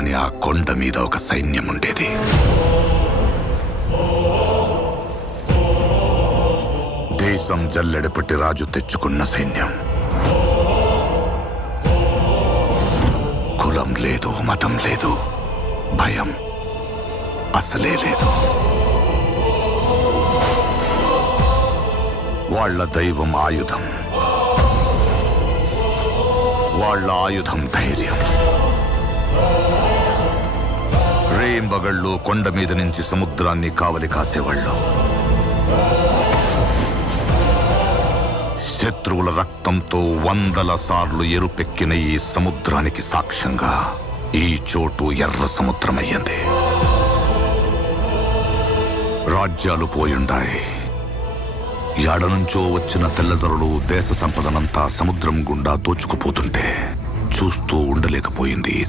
కానీ ఆ కొండ మీద ఒక సైన్యం ఉండేది. దేశం జల్లెడపట్టి రాజు తెచ్చుకున్న సైన్యం. కులం లేదు, మతం లేదు, భయం అసలే లేదు. వాళ్ళ దైవం ఆయుధం, వాళ్ళ ఆయుధం ధైర్యం. రేంబగళ్ళు కొండ మీద నుంచి సముద్రాన్ని కావలి కాసేవాళ్ళు. శత్రువుల రక్తంతో 100 సార్లు ఎరుపెక్కిన ఈ సముద్రానికి సాక్ష్యంగా ఈ చోటు ఎర్ర సముద్రమయ్యింది. రాజ్యాలు పోయుండాయి. యాడనుంచో వచ్చిన తెల్లదొరలు దేశ సంపదనంతా సముద్రం గుండా దోచుకుపోతుంటే చూస్తూ ఉండలేకపోయింది